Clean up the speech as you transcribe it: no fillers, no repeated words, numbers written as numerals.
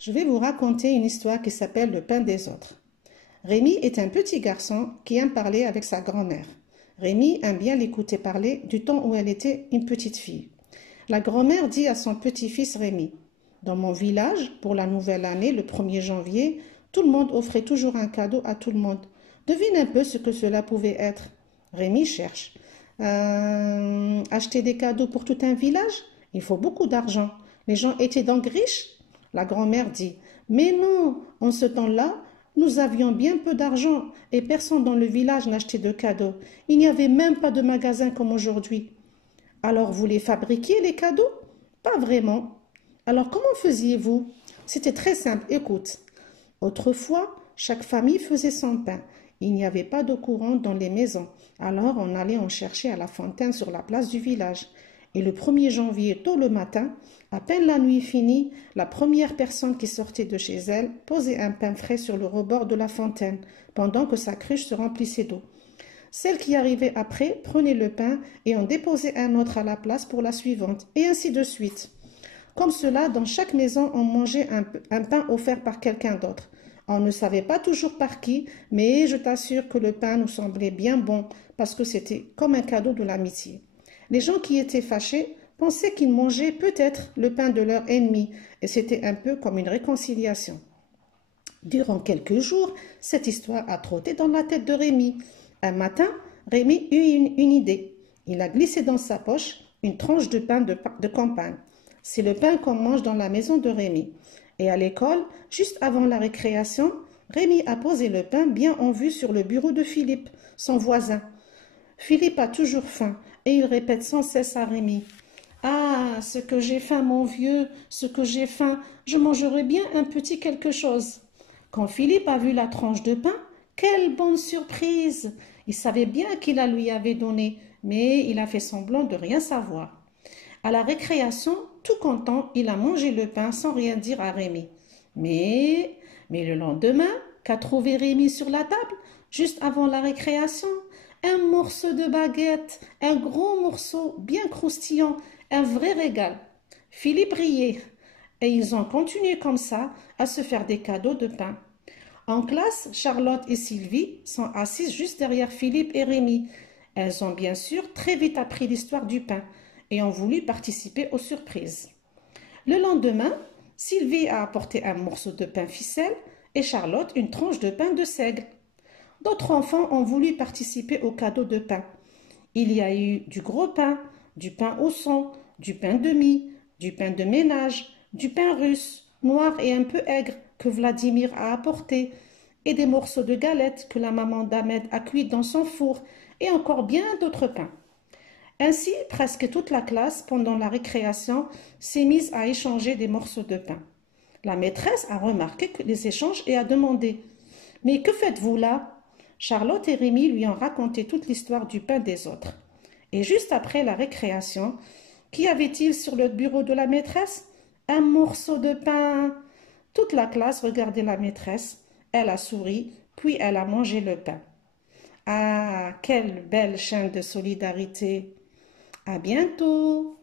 Je vais vous raconter une histoire qui s'appelle Le pain des autres. Rémi est un petit garçon qui aime parler avec sa grand-mère. Rémi aime bien l'écouter parler du temps où elle était une petite fille. La grand-mère dit à son petit-fils Rémi: Dans mon village, pour la nouvelle année, le 1er janvier, tout le monde offrait toujours un cadeau à tout le monde. Devine un peu ce que cela pouvait être. Rémi cherche. Acheter des cadeaux pour tout un village? Il faut beaucoup d'argent. Les gens étaient donc riches? La grand-mère dit: Mais non, en ce temps-là, nous avions bien peu d'argent et personne dans le village n'achetait de cadeaux. Il n'y avait même pas de magasin comme aujourd'hui. Alors vous les fabriquiez, les cadeaux? Pas vraiment. Alors comment faisiez-vous? C'était très simple, écoute. Autrefois, chaque famille faisait son pain. Il n'y avait pas d'eau courante dans les maisons. Alors on allait en chercher à la fontaine sur la place du village. Et le 1er janvier, tôt le matin, à peine la nuit finie, la première personne qui sortait de chez elle posait un pain frais sur le rebord de la fontaine, pendant que sa cruche se remplissait d'eau. Celle qui arrivait après prenait le pain et en déposait un autre à la place pour la suivante, et ainsi de suite. Comme cela, dans chaque maison, on mangeait un pain offert par quelqu'un d'autre. On ne savait pas toujours par qui, mais je t'assure que le pain nous semblait bien bon, parce que c'était comme un cadeau de l'amitié. Les gens qui étaient fâchés pensaient qu'ils mangeaient peut-être le pain de leur ennemi, et c'était un peu comme une réconciliation. Durant quelques jours, cette histoire a trotté dans la tête de Rémi. Un matin, Rémi eut une idée. Il a glissé dans sa poche une tranche de pain de campagne. C'est le pain qu'on mange dans la maison de Rémi. Et à l'école, juste avant la récréation, Rémi a posé le pain bien en vue sur le bureau de Philippe, son voisin. Philippe a toujours faim et il répète sans cesse à Rémi: Ah, ce que j'ai faim, mon vieux, ce que j'ai faim, je mangerai bien un petit quelque chose. Quand Philippe a vu la tranche de pain, quelle bonne surprise! Il savait bien qu'il la lui avait donnée, mais il a fait semblant de rien savoir. À la récréation, tout content, il a mangé le pain sans rien dire à Rémi. Mais le lendemain, qu'a trouvé Rémi sur la table, juste avant la récréation? Un morceau de baguette, un gros morceau bien croustillant, un vrai régal. Philippe riait, et ils ont continué comme ça à se faire des cadeaux de pain. En classe, Charlotte et Sylvie sont assises juste derrière Philippe et Rémi. Elles ont bien sûr très vite appris l'histoire du pain et ont voulu participer aux surprises. Le lendemain, Sylvie a apporté un morceau de pain ficelle et Charlotte une tranche de pain de seigle. D'autres enfants ont voulu participer au cadeau de pain. Il y a eu du gros pain, du pain au son, du pain de mie, du pain de ménage, du pain russe, noir et un peu aigre que Vladimir a apporté, et des morceaux de galettes que la maman d'Ahmed a cuits dans son four, et encore bien d'autres pains. Ainsi, presque toute la classe, pendant la récréation, s'est mise à échanger des morceaux de pain. La maîtresse a remarqué les échanges et a demandé: Mais que faites-vous là? Charlotte et Rémi lui ont raconté toute l'histoire du pain des autres. Et juste après la récréation, qu'y avait-il sur le bureau de la maîtresse? Un morceau de pain. Toute la classe regardait la maîtresse. Elle a souri, puis elle a mangé le pain. Ah, quelle belle chaîne de solidarité! À bientôt!